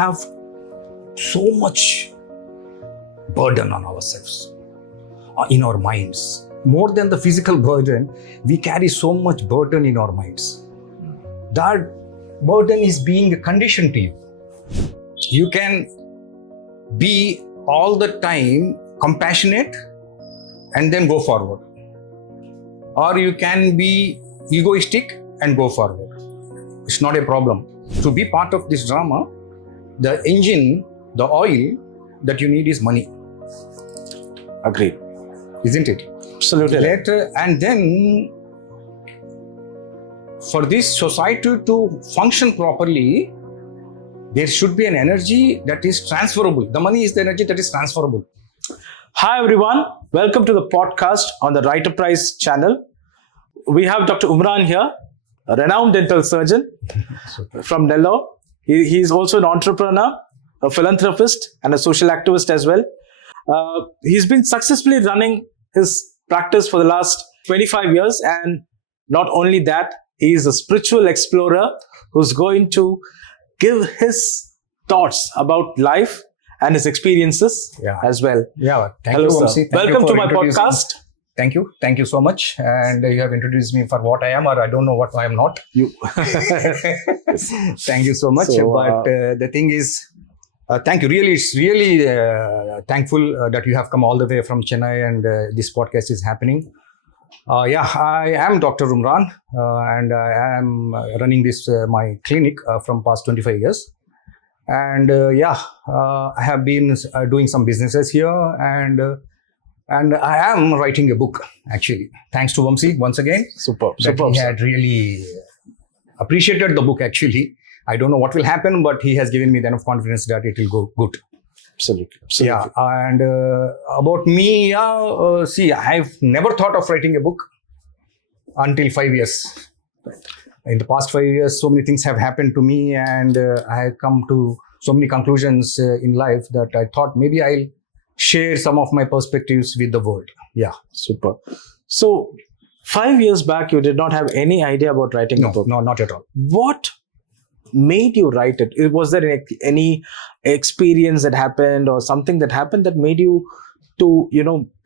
have so much burden on ourselves, in our minds. More than the physical burden, we carry so much burden in our minds. That burden is being conditioned to you. You can be all the time compassionate and then go forward. Or you can be egoistic and go forward. It's not a problem. To be part of this drama, the engine, the oil that you need is money. Agreed. Isn't it? Absolutely. Later, and then for this society to function properly, there should be an energy that is transferable. The money is the energy that is transferable. Hi everyone, welcome to the podcast on the Writer Prize channel. We have Dr. Umran here, a renowned dental surgeon from Nellore. He is also an entrepreneur, a philanthropist and a social activist as well. He's been successfully running his practice for the last 25 years, and not only that, he is a spiritual explorer who's going to give his thoughts about life and his experiences as well. Yeah, thank Hello, you, sir. Vamsi. Welcome to my podcast. Thank you so much. And you have introduced me for what I am, or I don't know what I am not. Thank you so much. But the thing is, thank you. Really, it's really thankful that you have come all the way from Chennai and this podcast is happening. I am Dr. Umran and I am running this my clinic from past 25 years. And I have been doing some businesses here, and I am writing a book, actually. Thanks to Vamsi once again. Superb. He had really appreciated the book, actually. I don't know what will happen, but he has given me enough confidence that it will go good. Absolutely. Yeah, and about me, I've never thought of writing a book until 5 years. In the past 5 years, so many things have happened to me, and I have come to so many conclusions in life that I thought maybe I'll share some of my perspectives with the world. Yeah. Super. So 5 years back, you did not have any idea about writing a book. No, not at all. What made you write it? Was there any experience that happened or something that happened that made you to,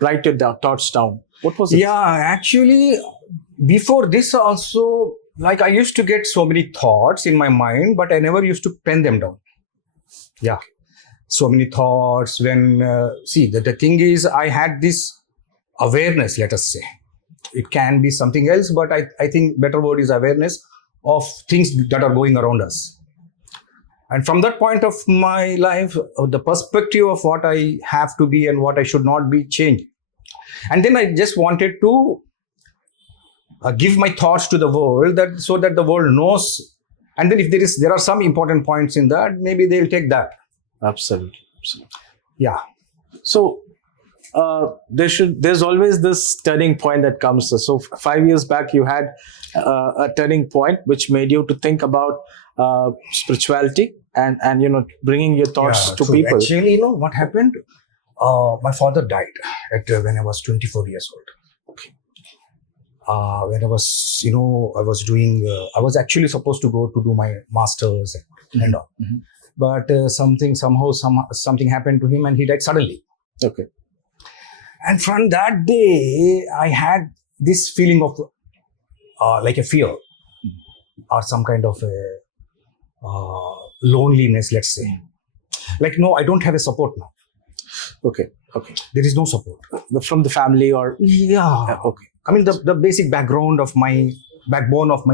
write your thoughts down? What was it? Yeah, actually, before this also, like I used to get so many thoughts in my mind, but I never used to pen them down. Yeah. So many thoughts when, the thing is, I had this awareness, let us say. It can be something else, but I think better word is awareness of things that are going around us. And from that point of my life, the perspective of what I have to be and what I should not be changed. And then I just wanted to give my thoughts to the world so that the world knows. And then if there are some important points in that, maybe they'll take that. Absolutely. Yeah. So there's always this turning point that comes. So 5 years back, you had a turning point which made you to think about spirituality and bringing your thoughts to people. Actually, what happened? My father died when I was 24 years old. Okay. When I was actually supposed to go to do my masters and all. Mm-hmm. But something happened to him and he died suddenly. Okay. And from that day, I had this feeling of like a fear or some kind of loneliness, let's say. Like, no, I don't have a support now. Okay. There is no support. From the family or? Yeah. Okay. I mean, the basic backbone of my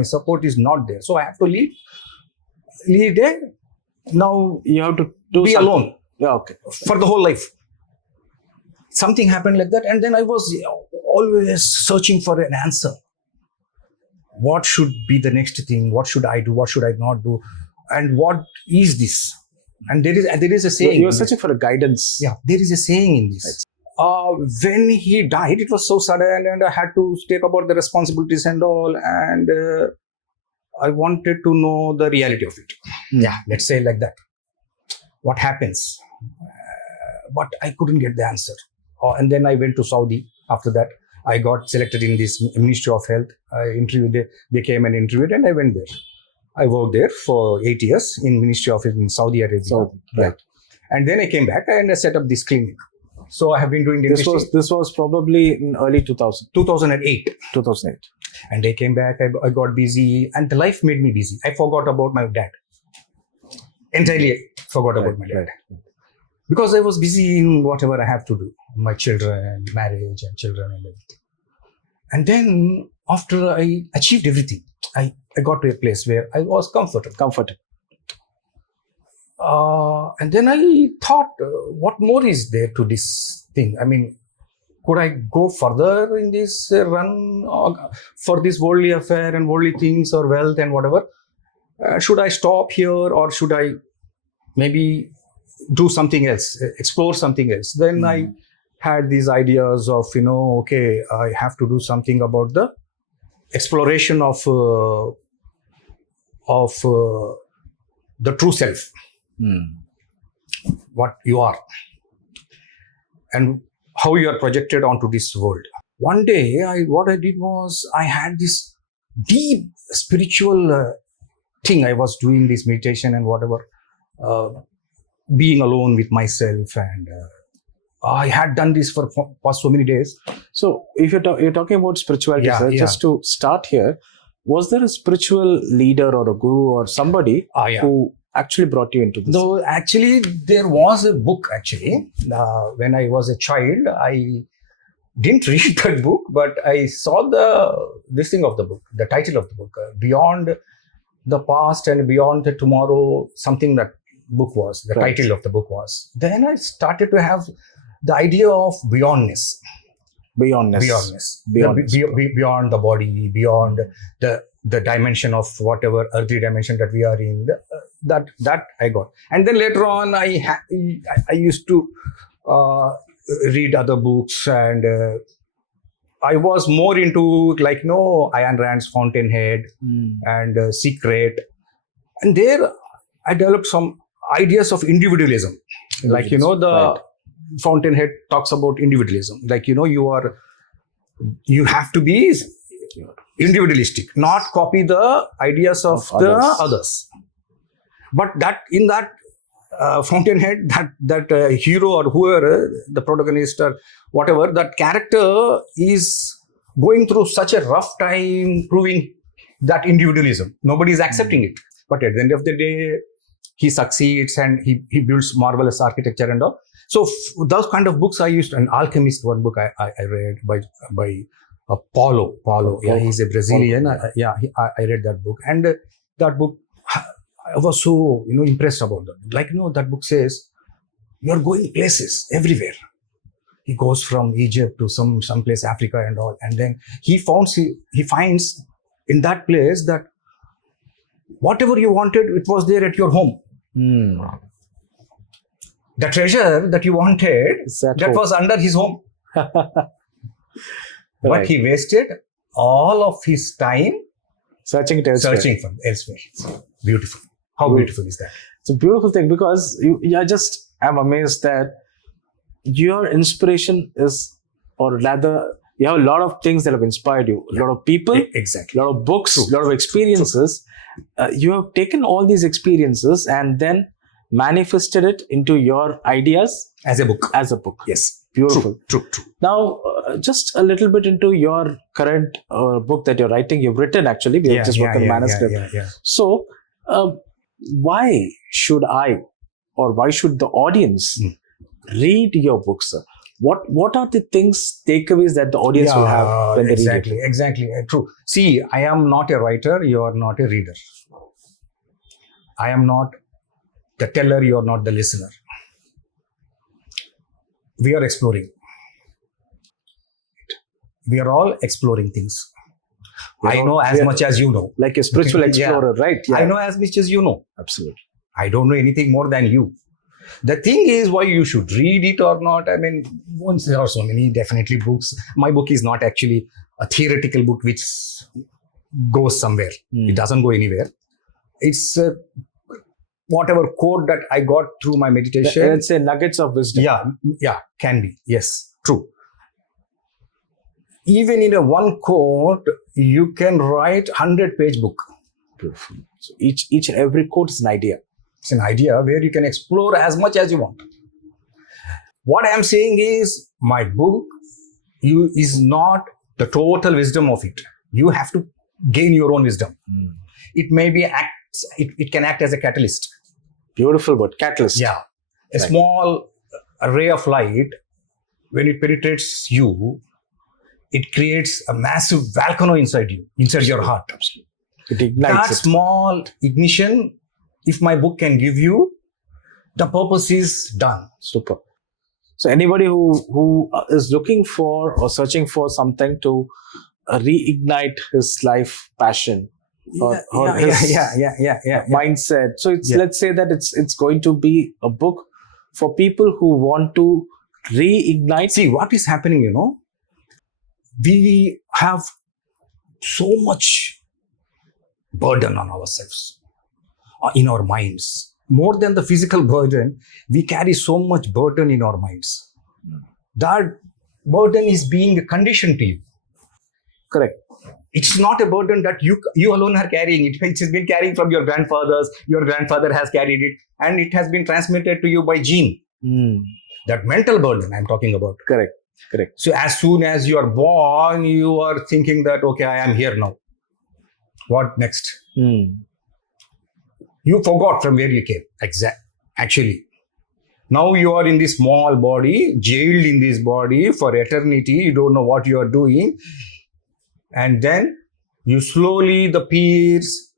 support is not there. So I have to leave there. Now you have to be alone. Yeah, okay. For the whole life. Something happened like that, and then I was always searching for an answer. What should be the next thing? What should I do? What should I not do? And what is this? And there is a saying. You were searching for a guidance. Yeah, there is a saying in this. When he died, it was so sudden, and I had to take about the responsibilities and all, and I wanted to know the reality of it. Yeah, let's say like that. What happens? But I couldn't get the answer. And then I went to Saudi. After that, I got selected in this Ministry of Health. They came and interviewed, and I went there. I worked there for 8 years in Ministry of in Saudi Arabia. So, right. And then I came back and I set up this clinic. So I have been doing This dentistry. was probably in early 2008. 2008. And I came back, I got busy, and the life made me busy. I forgot about my dad. Entirely forgot about my dad. Because I was busy in whatever I have to do. My children, marriage and children and everything. And then after I achieved everything, I got to a place where I was comfortable. And then I thought, what more is there to this thing? I mean, could I go further in this run for this worldly affair and worldly things or wealth and whatever? Should I stop here, or should I maybe do something else, explore something else? Then I had these ideas of, okay, I have to do something about the exploration of the true self, what you are, and how you are projected onto this world. One day, what I did was I had this deep spiritual thing. I was doing this meditation and whatever, being alone with myself, and I had done this for past so many days. So, if you're talking about spirituality, sir, just to start here, was there a spiritual leader or a guru or somebody who actually brought you into this? No, actually, there was a book. When I was a child, I didn't read that book, but I saw this thing of the book, the title of the book, Beyond the Past and Beyond the Tomorrow. Something that book was, the title of the book was. Then I started to have the idea of beyondness. Beyond the body, beyond the dimension of whatever earthly dimension that we are in. That I got. And then later on, I used to read other books, and I was more into Ayn Rand's Fountainhead and Secret. And there I developed some ideas of individualism. Fountainhead talks about individualism. You have to be individualistic, not copy the ideas of the others. But in that Fountainhead, that hero or whoever, the protagonist or whatever, that character is going through such a rough time proving that individualism. Nobody is accepting it. But at the end of the day, he succeeds and he builds marvelous architecture and all. So those kind of books I used. An Alchemist, one book I read by Paulo. Yeah, he's a Brazilian. I read that book, and that book I was so impressed about that. That book says you're going places everywhere. He goes from Egypt to some place, Africa and all, and then he finds in that place that whatever you wanted, it was there at your home. The treasure that you wanted, that was under his home. But he wasted all of his time searching for elsewhere. Beautiful. How beautiful is that? It's a beautiful thing, because I'm amazed that your inspiration is, or rather, you have a lot of things that have inspired you. A lot of people, exactly. A lot of books, a lot of experiences. You have taken all these experiences and then manifested it into your ideas as a book. Yes. Beautiful. True. Now, just a little bit into your current book that you're writing. You've written, actually. We have just worked on the manuscript. So, why should why should the audience read your book, sir? What are the takeaways that the audience will have when they read it? Exactly. True. See, I am not a writer. You are not a reader. I am not the teller. You are not the listener. We are exploring. We are all exploring things. I know as much as you know. Like a spiritual explorer, right? Yeah. I know as much as you know. Absolutely. I don't know anything more than you. The thing is why you should read it or not. I mean, once there are so many definitely books. My book is not actually a theoretical book which goes somewhere. It doesn't go anywhere. It's whatever code that I got through my meditation. Let's say nuggets of wisdom. Yeah, can be. Yes, true. Even in a one quote, you can write 100-page book. Beautiful. So each and every quote is an idea. It's an idea where you can explore as much as you want. What I am saying is, my book is not the total wisdom of it. You have to gain your own wisdom. It may be it can act as a catalyst. Beautiful word, catalyst. Yeah. A small ray of light, when it penetrates you, it creates a massive volcano inside you, inside your heart. It ignites That small ignition, if my book can give you, the purpose is done. Super. So anybody who is looking for or searching for something to reignite his life passion or his mindset. So it's let's say that it's going to be a book for people who want to reignite. See, what is happening, we have so much burden on ourselves, in our minds. More than the physical burden, we carry so much burden in our minds. That burden is being conditioned to you. Correct. It's not a burden that you alone are carrying. It has been carrying from your grandfathers. Your grandfather has carried it, and it has been transmitted to you by gene. That mental burden I'm talking about. Correct. So as soon as you are born, you are thinking that, okay, I am here now. What next? You forgot from where you came. Actually. Now you are in this small body, jailed in this body for eternity. You don't know what you are doing. And then you slowly, the peers,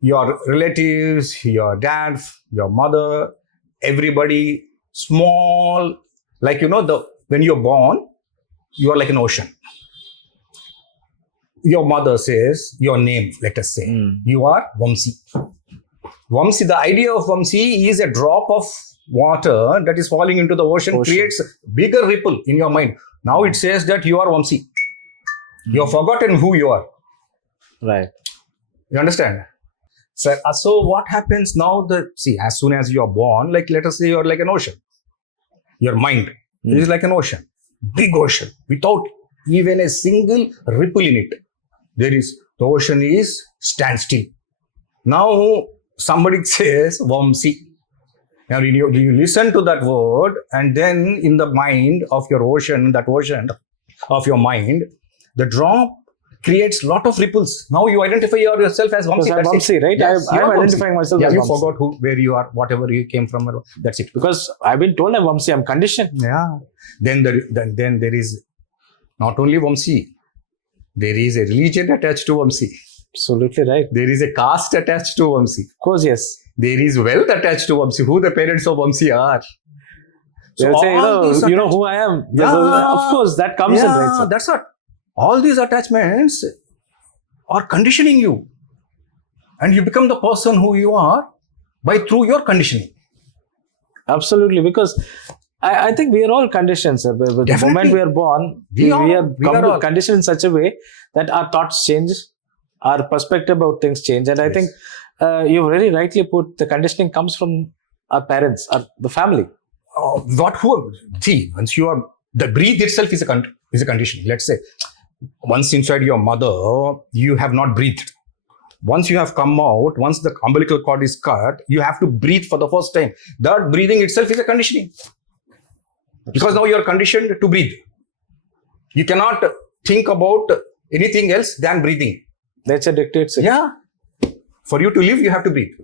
your relatives, your dad, your mother, everybody, small, like, when you're born, you are like an ocean. Your mother says your name, let us say. You are Vamsi. Vamsi, the idea of Vamsi is a drop of water that is falling into the ocean. Creates a bigger ripple in your mind. Now it says that you are Vamsi. You have forgotten who you are. Right. You understand? So what happens now? As soon as you are born, like let us say you are like an ocean. Your mind is like an ocean. Big ocean. Without even a single ripple in it. The ocean is standstill. Now somebody says Vamsi. Now you listen to that word, and then in the mind of your ocean, that ocean of your mind, the drop creates lot of ripples. Now you identify yourself as Vamsi. That's Vamsi, right? Yes, I'm identifying myself as you Vamsi. forgot where you are, whatever you came from. That's it. Because I've been told I'm Vamsi, I'm conditioned. Yeah. Then there is not only Vamsi, there is a religion attached to Vamsi. Absolutely right. There is a caste attached to Vamsi. Of course, yes. There is wealth attached to Vamsi, who the parents of Vamsi are. They'll say, you know who I am. Yeah. Of course, that comes in, right, sir? That's what. All these attachments are conditioning you. And you become the person who you are through your conditioning. Absolutely, because I think we are all conditioned, sir. The moment we are born, we are conditioned in such a way that our thoughts change, our perspective about things change. And I think you very rightly put, the conditioning comes from our parents, the family. Once you are, the breathe itself is a conditioning. Let's say, once inside your mother, you have not breathed. Once you have come out, once the umbilical cord is cut, you have to breathe for the first time. That breathing itself is a conditioning. Because now you are conditioned to breathe. You cannot think about anything else than breathing. Nature dictates it. Yeah. For you to live, you have to breathe.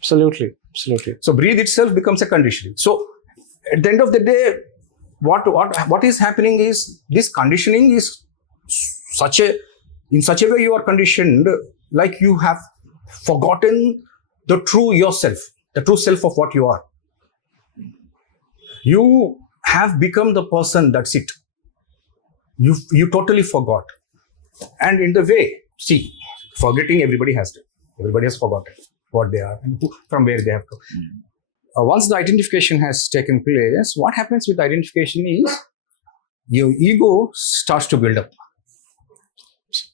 Absolutely. So breathe itself becomes a conditioning. So at the end of the day, what is happening is, this conditioning is in such a way you are conditioned, like you have forgotten the true yourself, the true self of what you are. You have become the person, that's it. You totally forgot. And in the way, forgetting everybody has forgotten what they are and from where they have come. Once the identification has taken place, what happens with identification is your ego starts to build up.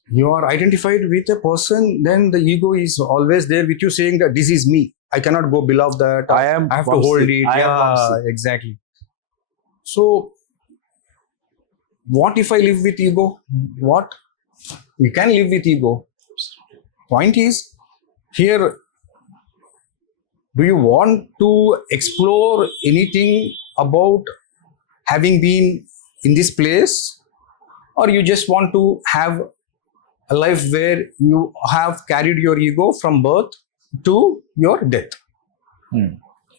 You are identified with a person, then the ego is always there with you, saying that this is me. I cannot go below that. I have to hold it. Exactly. So, what if I live with ego? What? You can live with ego. Point is, here, do you want to explore anything about having been in this place, or you just want to have a life where you have carried your ego from birth to your death?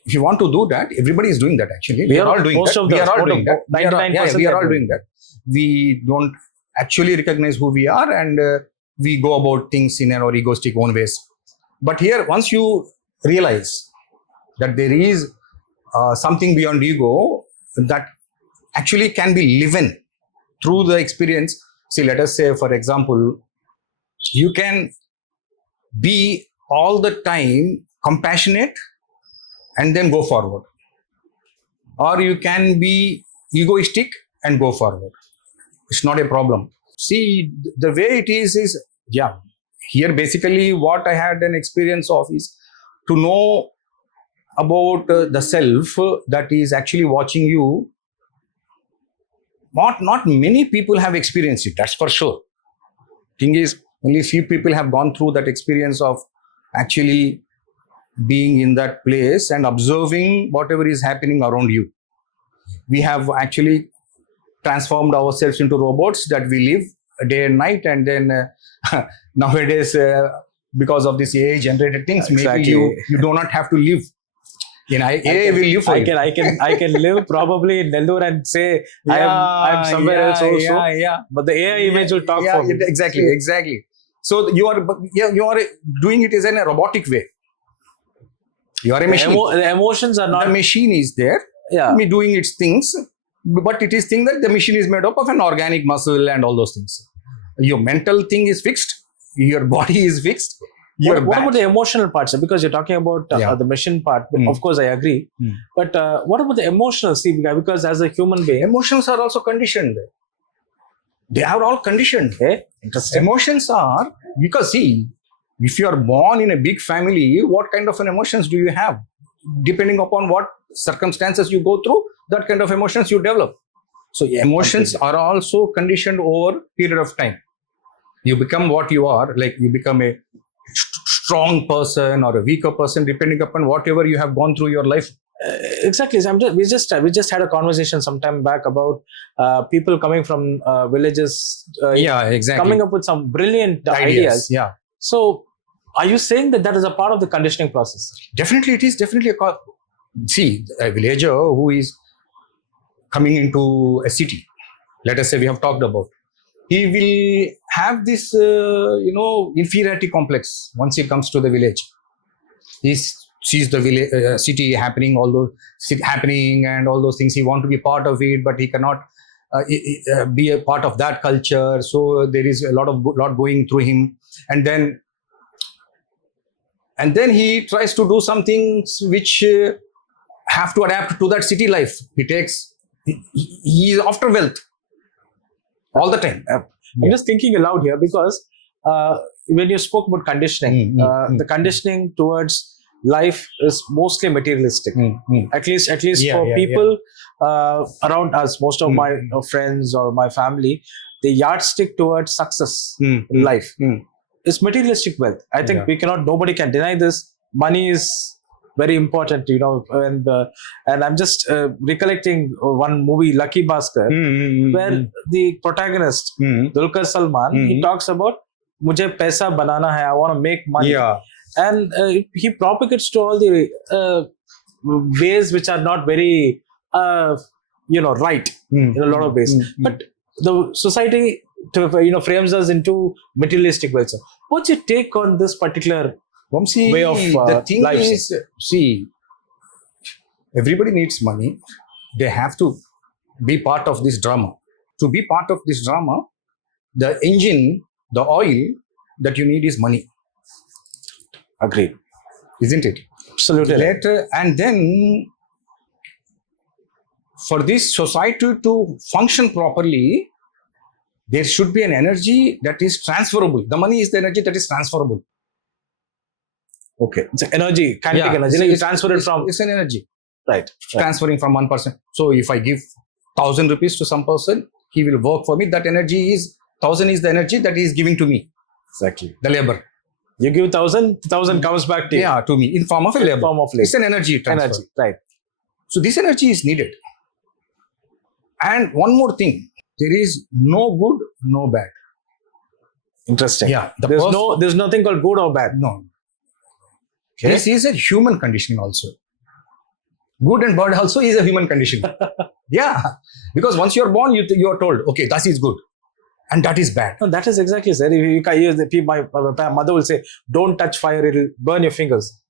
If you want to do that, everybody is doing that actually. We are all doing that. We are all doing that. We are all doing that. We don't actually recognize who we are, and we go about things in our egoistic own ways. But here, once you realize that there is something beyond ego that actually can be lived through the experience. See, let us say, for example, you can be all the time compassionate and then go forward, or you can be egoistic and go forward. It's not a problem. See, the way it is here basically what I had an experience of is to know about the self that is actually watching you. Not many people have experienced it, that's for sure. Thing is, only few people have gone through that experience of actually being in that place and observing whatever is happening around you. We have actually transformed ourselves into robots that we live day and night, and then nowadays, because of this AI generated things, maybe you do not have to live. AI will live for you. I can live probably in Nellore and say I am somewhere else also. But the AI image will talk for me. Exactly. So you are doing it as in a robotic way. You are a machine. The emotions are not. The machine is there, doing its things, but it is thing that the machine is made up of an organic muscle and all those things. Your mental thing is fixed. Your body is fixed. What about the emotional part, sir? Because you're talking about the machine part. Of course, I agree. But what about the emotional? See, because as a human being, emotions are also conditioned. They are all conditioned. Interesting. Emotions are, because see, if you are born in a big family, what kind of an emotions do you have? Depending upon what circumstances you go through, that kind of emotions you develop. So emotions are also conditioned over period of time. You become what you are, like you become a strong person or a weaker person, depending upon whatever you have gone through your life. Exactly. We just had a conversation some time back about people coming from villages. Coming up with some brilliant ideas. Yeah. So, are you saying that is a part of the conditioning process? Definitely, it is definitely see, a villager who is coming into a city, let us say we have talked about, he will have this, inferiority complex once he comes to the village. He sees the village, city happening, happening and all those things. He wants to be part of it, but he cannot be a part of that culture. So there is a lot going through him, and then he tries to do something which have to adapt to that city life. He is after wealth all the time. I'm just thinking aloud here because when you spoke about conditioning, the conditioning towards life is mostly materialistic. At least for people around us, most of my friends or my family, the yardstick towards success in life is materialistic wealth. I think nobody can deny this. Money is very important, and I'm just recollecting one movie, Lucky Bhaskar, where the protagonist, Dulquer Salman, he talks about, "Mujhe paisa banana hai, I want to make money." And he propagates to all the ways which are not very, right in a lot of ways. But the society, frames us into materialistic wealth. What's your take on this particular Vamsi, way of the thing life? Is, see, everybody needs money. They have to be part of this drama. To be part of this drama, the engine, the oil that you need is money. Agreed. Isn't it? Absolutely. And then for this society to function properly, there should be an energy that is transferable. The money is the energy that is transferable. Okay. It's energy, kinetic energy. You transfer it from... It's an energy. Right. Transferring from one person. So if I give 1,000 rupees to some person, he will work for me. That energy is, 1,000 is the energy that he is giving to me. Exactly. The labor. You give 1,000 comes back to you. Yeah, to me in form of a labor. Form of labor. It's an energy transfer. Energy, right. So this energy is needed. And one more thing, there is no good, no bad. Interesting. Yeah, There's nothing called good or bad. No. Okay. This is a human conditioning also. Good and bad also is a human conditioning. Yeah, because once you're born, you are told, okay, that is good and that is bad. No, that is exactly, sir. My mother will say, don't touch fire, it'll burn your fingers.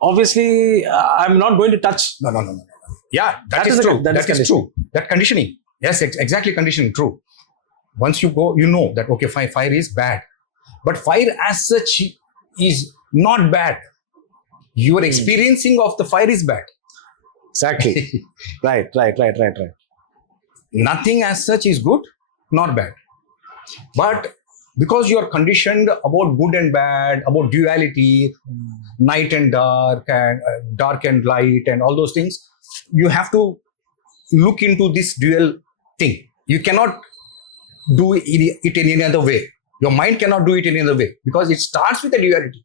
Obviously, I'm not going to touch. No. Yeah, that is true. That is true. That conditioning. Yes, exactly conditioning, true. Once you go, you know that, okay, fire is bad. But fire as such is not bad. Your experiencing of the fire is bad. Exactly. Right. Nothing as such is good, nor bad. But because you are conditioned about good and bad, about duality, night and dark and light, and all those things, you have to look into this dual thing. You cannot do it in any other way. Your mind cannot do it in any other way because it starts with a duality.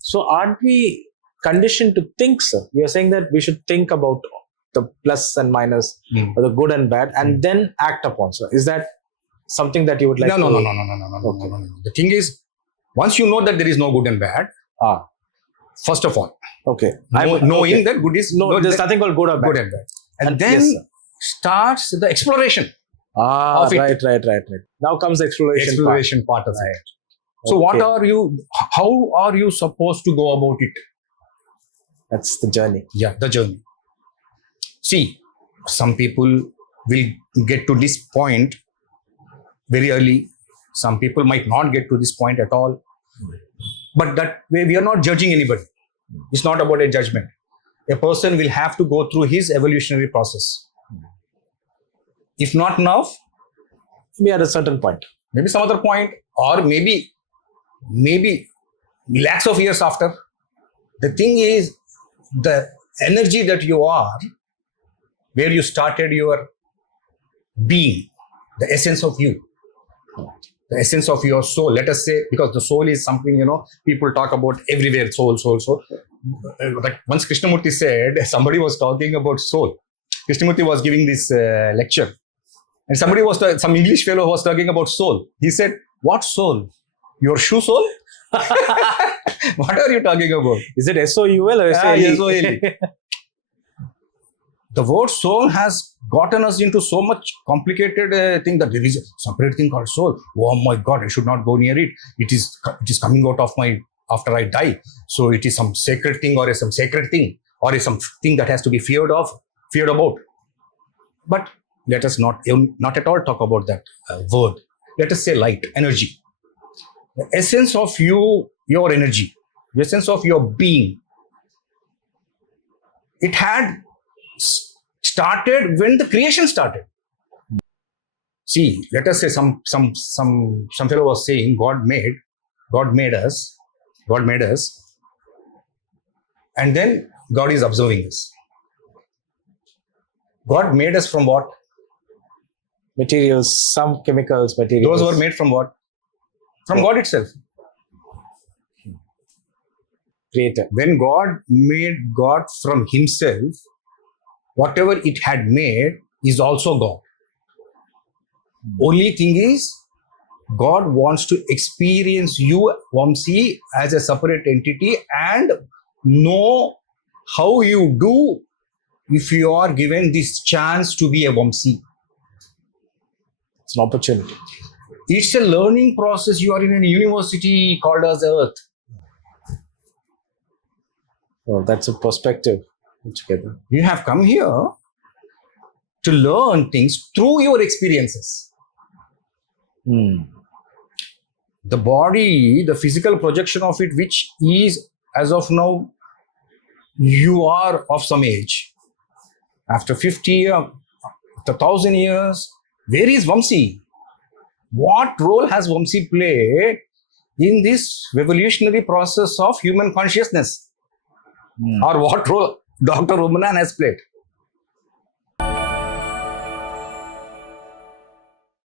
So aren't we conditioned to think, sir? You're saying that we should think about the plus and minus, or the good and bad, and then act upon, sir. Is that something that you would like No. The thing is, once you know that there is no good and bad, first of all, okay, knowing that good is there's nothing called good or bad. Good and bad. And then yes, starts the exploration. Of it. Right. Now comes the exploration part of it. So how are you supposed to go about it? That's the journey. Yeah, the journey. See, some people will get to this point very early. Some people might not get to this point at all. But that way, we are not judging anybody. It's not about a judgment. A person will have to go through his evolutionary process. If not now, maybe at a certain point. Maybe some other point, or maybe lakhs of years after. The thing is, the energy that you are, where you started your being, the essence of you, the essence of your soul, let us say, because the soul is something, people talk about everywhere, soul. Like once Krishnamurti said, somebody was talking about soul. Krishnamurti was giving this lecture. And some English fellow was talking about soul. He said, what soul? Your shoe sole? What are you talking about? Is it S-O-U-L or S-O-L-E? S-O-L-E. The word soul has gotten us into so much complicated thing that there is a separate thing called soul. Oh my God, I should not go near it. It is coming out of after I die. So it is some sacred thing or some sacred thing or something that has to be feared about. But let us not at all talk about that word. Let us say light, energy. The essence of you, your energy, the essence of your being, it had started when the creation started. See, let us say some fellow was saying God made us, and then God is observing us. God made us from what? Materials, some chemicals, materials. Those were made from what? From God itself. Creator. When God made God from himself, whatever it had made is also God. Only thing is, God wants to experience you, Vamsi, as a separate entity and know how you do if you are given this chance to be a Vamsi. It's an opportunity. It's a learning process. You are in a university called as Earth. Well, that's a perspective altogether. You have come here to learn things through your experiences. The body, the physical projection of it, which is, as of now, you are of some age. After 50 years, after 1,000 years, where is Vamsi? What role has Vamsi played in this revolutionary process of human consciousness? Or what role Dr. Umran has played?